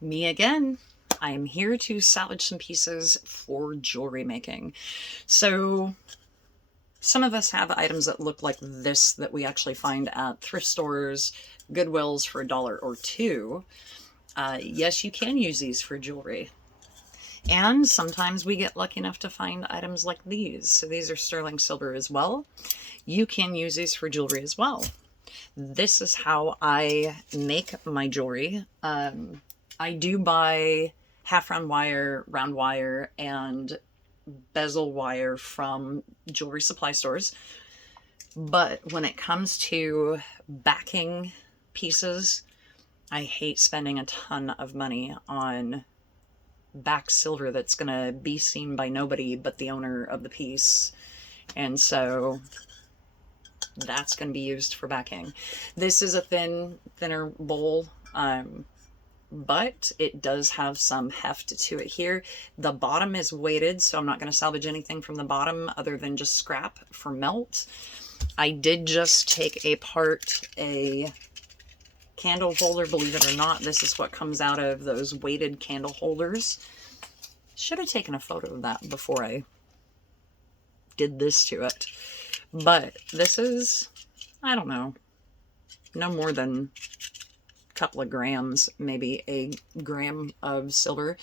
Me again. I am here to salvage some pieces for jewelry making. So some of us have items that look like this that we actually find at thrift stores, Goodwills for $1 or $2. Yes, you can use these for jewelry. And sometimes we get lucky enough to find items like these. So these are sterling silver as well. You can use these for jewelry as well. This is how I make my jewelry. I do buy half round wire, and bezel wire from jewelry supply stores. But when it comes to backing pieces, I hate spending a ton of money on back silver that's going to be seen by nobody but the owner of the piece. And so that's going to be used for backing. This is a thinner bowl, but it does have some heft to it here. The bottom is weighted, so I'm not going to salvage anything from the bottom other than just scrap for melt. I did just take apart a candle holder, believe it or not. This is what comes out of those weighted candle holders. Should have taken a photo of that before I did this to it. But this is, I don't know, no more than a couple of grams, maybe a gram of silver.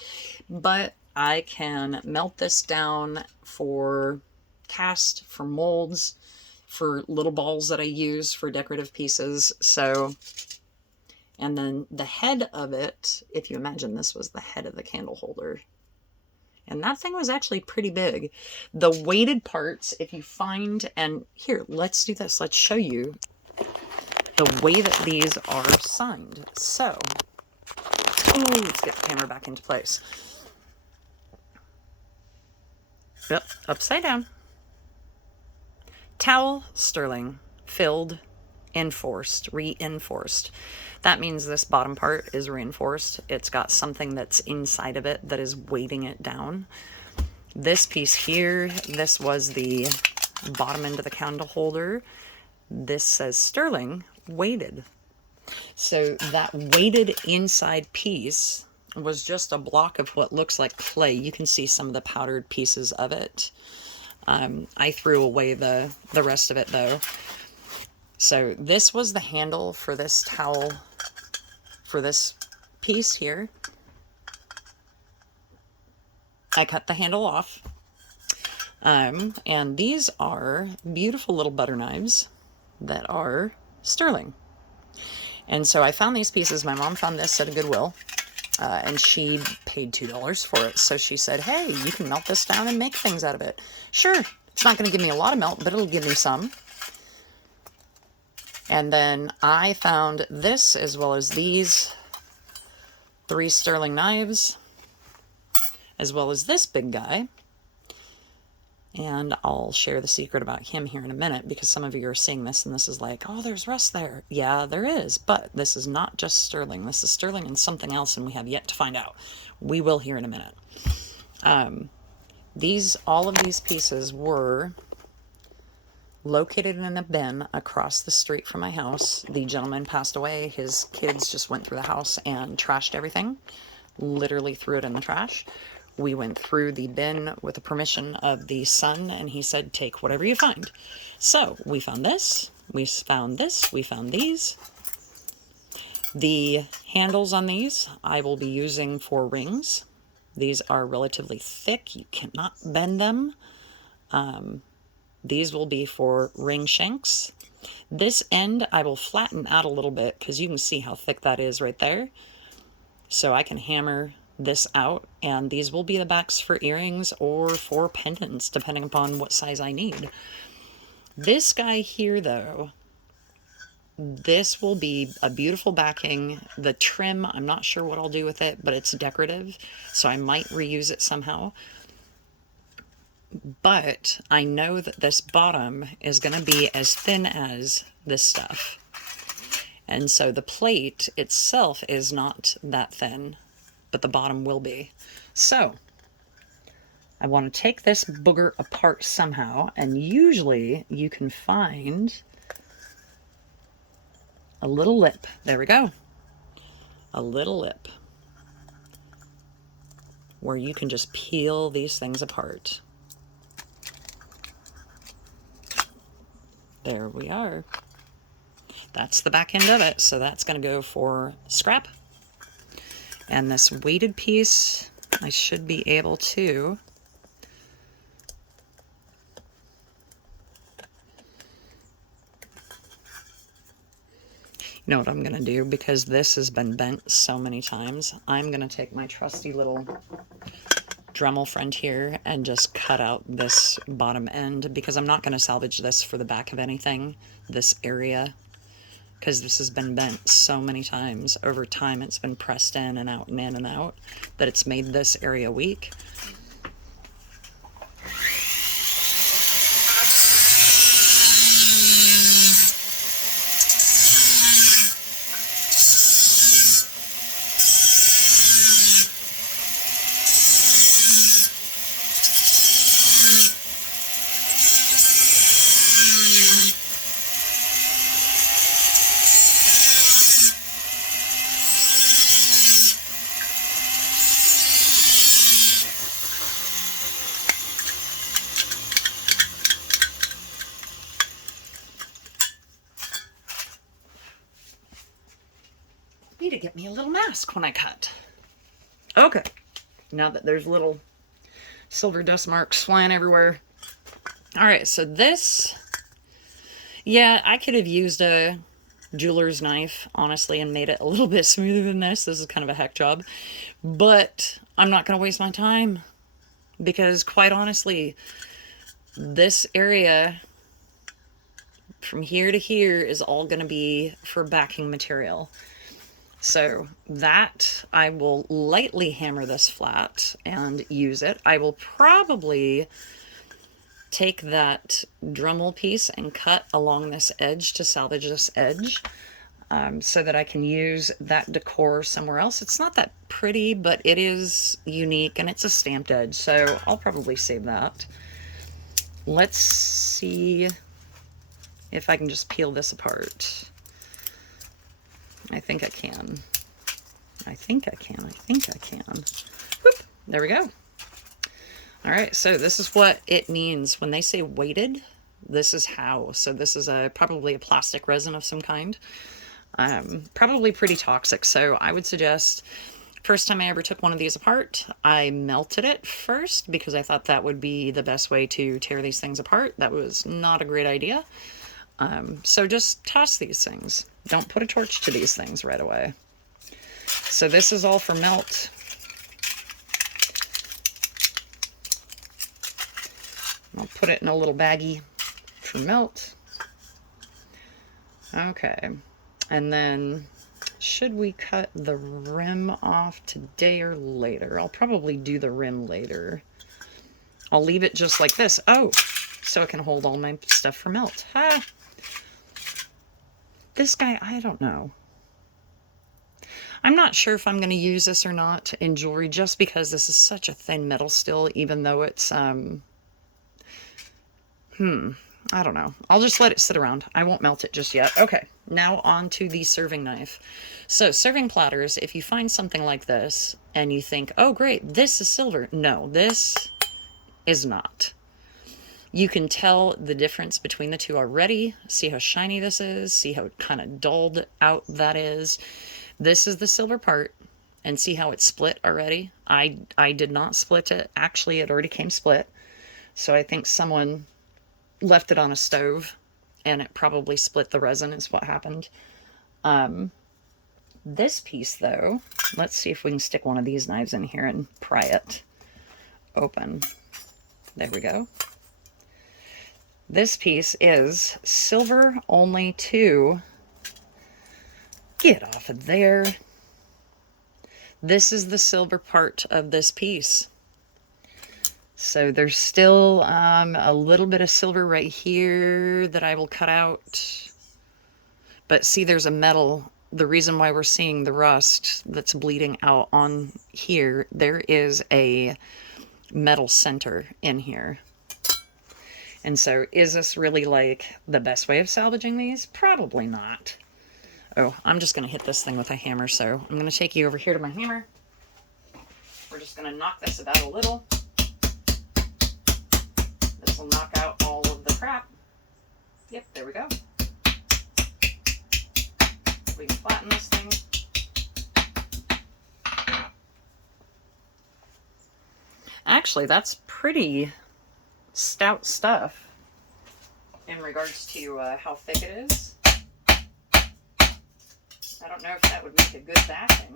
But I can melt this down for cast, for molds, for little balls that I use for decorative pieces. So, and then the head of it, if you imagine this was the head of the candle holder, and that thing was actually pretty big. The weighted parts, if you find, and here, let's do this. Let's show you the way that these are signed. So, let's get the camera back into place. Yep, upside down. Towel, sterling, filled, enforced, reinforced. That means this bottom part is reinforced. It's got something that's inside of it that is weighting it down. This piece here, this was the bottom end of the candle holder. This says sterling, weighted. So that weighted inside piece was just a block of what looks like clay. You can see some of the powdered pieces of it. I threw away the rest of it though. So this was the handle for this towel, for this piece here. I cut the handle off. And these are beautiful little butter knives that are sterling. And so I found these pieces. My mom found this at a Goodwill, and she paid $2 for it. So she said, hey, you can melt this down and make things out of it. Sure, it's not going to give me a lot of melt, but it'll give me some. And then I found this as well as these 3 sterling knives, as well as this big guy. And I'll share the secret about him here in a minute, because some of you are seeing this and this is like, oh, there's rust there. Yeah, there is, but this is not just sterling. This is sterling and something else, and we have yet to find out. We will here in a minute. All of these pieces were located in a bin across the street from my house. The gentleman passed away. His kids just went through the house and trashed everything, literally threw it in the trash. We went through the bin with the permission of the son, and he said, take whatever you find. So we found this, we found this, we found these. The handles on these I will be using for rings. These are relatively thick. You cannot bend them. These will be for ring shanks. This end I will flatten out a little bit because you can see how thick that is right there. So I can hammer this out, and these will be the backs for earrings or for pendants, depending upon what size I need. This guy here, though, this will be a beautiful backing. The trim, I'm not sure what I'll do with it, but it's decorative, so I might reuse it somehow. But I know that this bottom is going to be as thin as this stuff. And so the plate itself is not that thin, but the bottom will be. So I want to take this booger apart somehow, and usually you can find a little lip. There we go. A little lip. where you can just peel these things apart. There we are. That's the back end of it, so that's going to go for scrap. And this weighted piece, I should be able to know what I'm going to do, because this has been bent so many times. I'm going to take my trusty little Dremel friend here and just cut out this bottom end, because I'm not going to salvage this for the back of anything, this area, because this has been bent so many times. Over time it's been pressed in and out and in and out that it's made this area weak. Need to get me a little mask when I cut. Okay, now that there's little silver dust marks flying everywhere. All right, so this, yeah, I could have used a jeweler's knife, honestly, and made it a little bit smoother than this. This is kind of a heck job, but I'm not going to waste my time, because quite honestly, this area from here to here is all going to be for backing material. So that, I will lightly hammer this flat and use it. I will probably take that Dremel piece and cut along this edge to salvage this edge, so that I can use that decor somewhere else. It's not that pretty, but it is unique, and it's a stamped edge, so I'll probably save that. Let's see if I can just peel this apart. I think I can. I think I can. I think I can. Whoop, there we go. All right, so this is what it means when they say weighted. This is how. So this is probably a plastic resin of some kind. Probably pretty toxic. So I would suggest, first time I ever took one of these apart, I melted it first, because I thought that would be the best way to tear these things apart. That was not a great idea. So just toss these things. Don't put a torch to these things right away. So this is all for melt. I'll put it in a little baggie for melt. Okay. And then, should we cut the rim off today or later? I'll probably do the rim later. I'll leave it just like this. Oh, so it can hold all my stuff for melt. Ha! This guy, I don't know. I'm not sure if I'm going to use this or not in jewelry, just because this is such a thin metal still, even though it's, I don't know. I'll just let it sit around. I won't melt it just yet. Okay, now on to the serving knife. So serving platters, if you find something like this and you think, oh great, this is silver. No, this is not. You can tell the difference between the two already. See how shiny this is. See how kind of dulled out that is. This is the silver part. And see how it's split already? I did not split it. Actually, it already came split. So I think someone left it on a stove and it probably split the resin is what happened. This piece though, let's see if we can stick one of these knives in here and pry it open. There we go. This piece is silver only too. Get off of there. This is the silver part of this piece. So there's still a little bit of silver right here that I will cut out. But see, there's a metal. The reason why we're seeing the rust that's bleeding out on here, there is a metal center in here. And so is this really like the best way of salvaging these? Probably not. Oh, I'm just going to hit this thing with a hammer. So I'm going to take you over here to my hammer. We're just just going to knock this about a little. This will knock out all of the crap. Yep, there we go. We can flatten this thing. Actually, that's pretty stout stuff in regards to how thick it is. I don't know if that would make a good backing.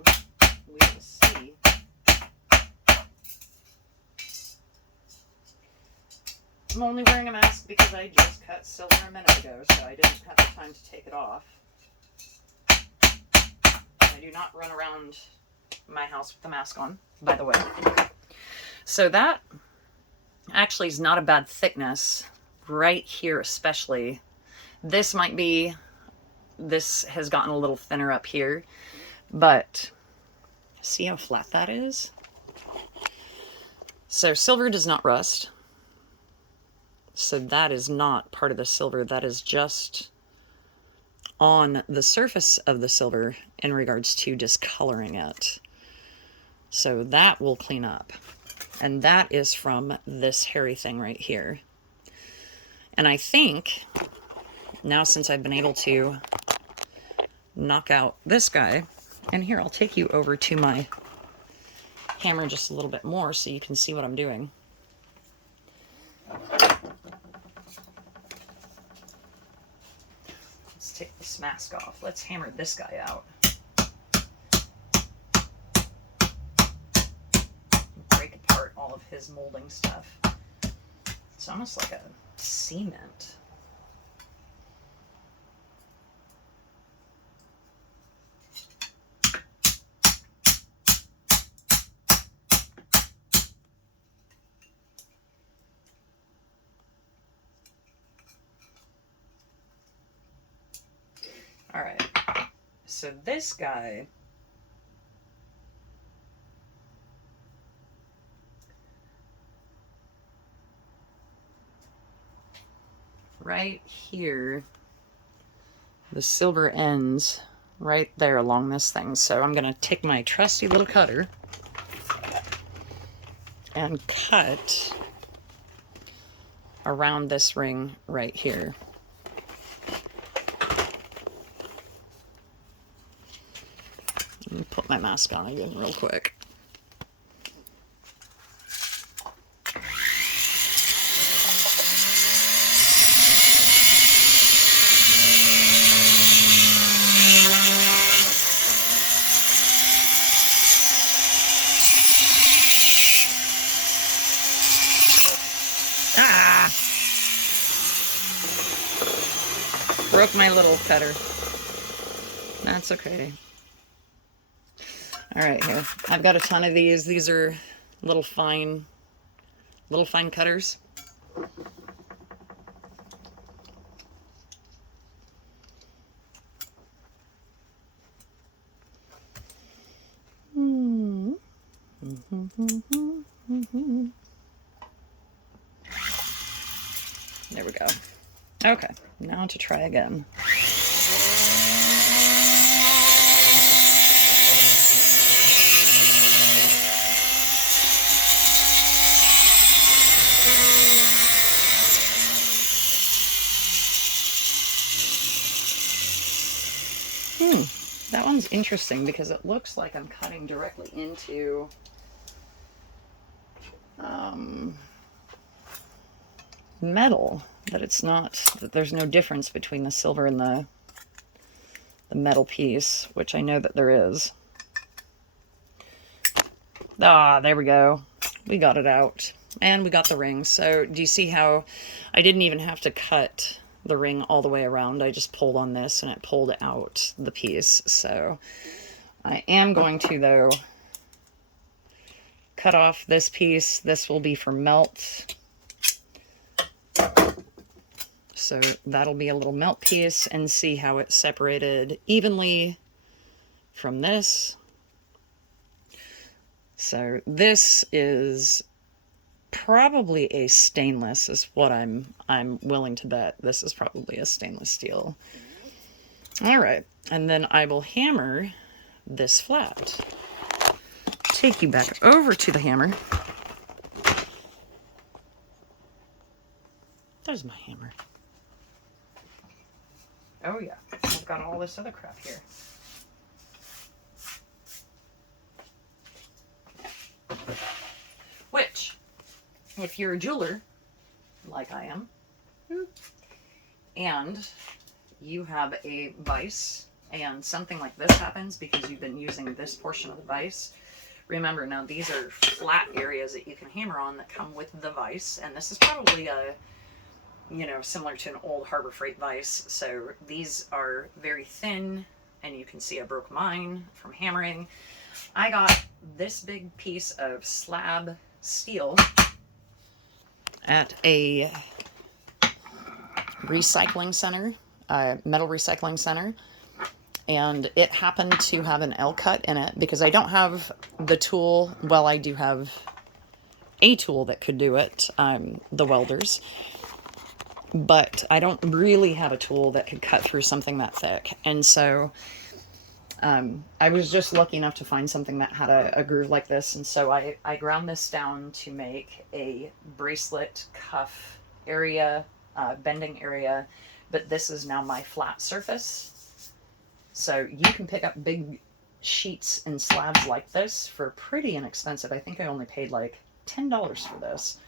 We will see. I'm only wearing a mask because I just cut silver a minute ago, so I didn't have the time to take it off. I do not run around my house with the mask on, by the way. So that actually is not a bad thickness right here especially. This might be, this has gotten a little thinner up here, but see how flat that is? So silver does not rust. So that is not part of the silver. That is just on the surface of the silver in regards to discoloring it. So that will clean up. And that is from this hairy thing right here. And I think now, since I've been able to knock out this guy, and here, I'll take you over to my hammer just a little bit more so you can see what I'm doing. Let's take this mask off. Let's hammer this guy out. Break apart all of his molding stuff. It's almost like a cement. All right, so this guy right here, the silver ends right there along this thing. So I'm going to take my trusty little cutter and cut around this ring right here. Let me put my mask on again real quick. Ah! Broke my little cutter. That's okay. All right, here. I've got a ton of these. These are little fine cutters. There we go. Okay, now to try again. That one's interesting because it looks like I'm cutting directly into metal, but it's not, that there's no difference between the silver and the metal piece, which I know that there is. Ah, there we go. We got it out. And we got the ring. So do you see how I didn't even have to cut the ring all the way around? I just pulled on this and it pulled out the piece. So I am going to, though, cut off this piece. This will be for melt. So that'll be a little melt piece, and see how it's separated evenly from this. So this is probably a stainless, is what I'm willing to bet. This is probably a stainless steel. All right, and then I will hammer this flat take you back over to the hammer. There's my hammer. Oh yeah, I've got all this other crap here. Which, if you're a jeweler, like I am, and you have a vise, and something like this happens because you've been using this portion of the vise, remember now these are flat areas that you can hammer on that come with the vise, and this is probably a, you know, similar to an old Harbor Freight vise. So these are very thin, and you can see I broke mine from hammering. I got this big piece of slab steel at a recycling center, metal recycling center, and it happened to have an L cut in it because I don't have the tool. Well, I do have a tool that could do it, the welders, but I don't really have a tool that could cut through something that thick. And so I was just lucky enough to find something that had a groove like this, and so I ground this down to make a bracelet cuff area, bending area, but this is now my flat surface. So you can pick up big sheets and slabs like this for pretty inexpensive. I think I only paid like $10 for this.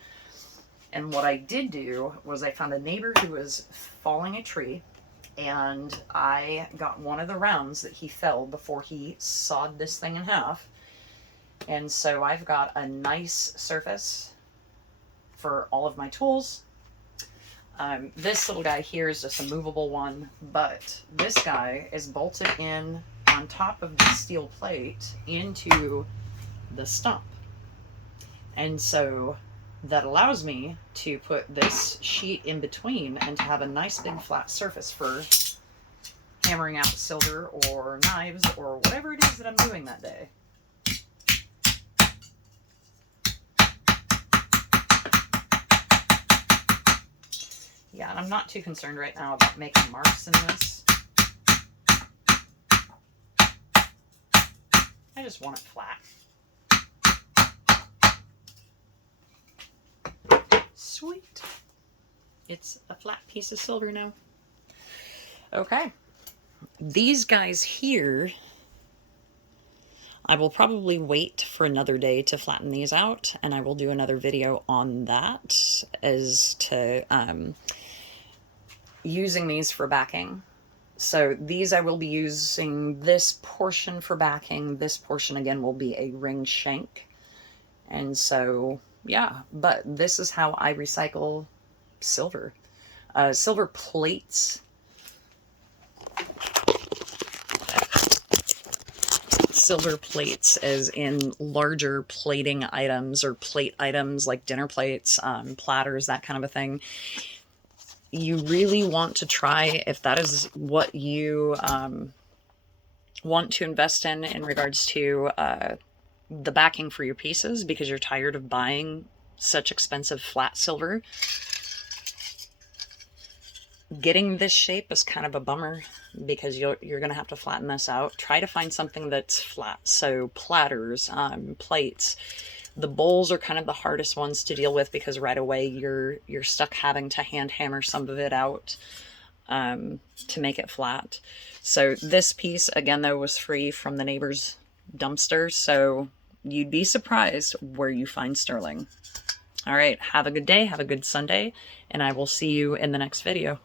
And what I did do was I found a neighbor who was falling a tree, and I got one of the rounds that he fell before he sawed this thing in half. And so I've got a nice surface for all of my tools. This little guy here is just a movable one, but this guy is bolted in on top of the steel plate into the stump. And so that allows me to put this sheet in between and to have a nice big flat surface for hammering out silver or knives or whatever it is that I'm doing that day. Yeah, and I'm not too concerned right now about making marks in this. I just want it flat. Sweet. It's a flat piece of silver now. Okay. These guys here, I will probably wait for another day to flatten these out, and I will do another video on that as to using these for backing. So these I will be using this portion for backing. This portion again will be a ring shank. And so yeah, but this is how I recycle silver. Silver plates. Silver plates as in larger plating items or plate items like dinner plates, platters, that kind of a thing. You really want to try, if that is what you want to invest in regards to the backing for your pieces, because you're tired of buying such expensive flat silver. Getting this shape is kind of a bummer because you're going to have to flatten this out. Try to find something that's flat. So platters, plates. The bowls are kind of the hardest ones to deal with because right away you're stuck having to hand hammer some of it out to make it flat. So this piece, again, though, was free from the neighbor's dumpster. So you'd be surprised where you find sterling. All right, have a good day, have a good Sunday, and I will see you in the next video.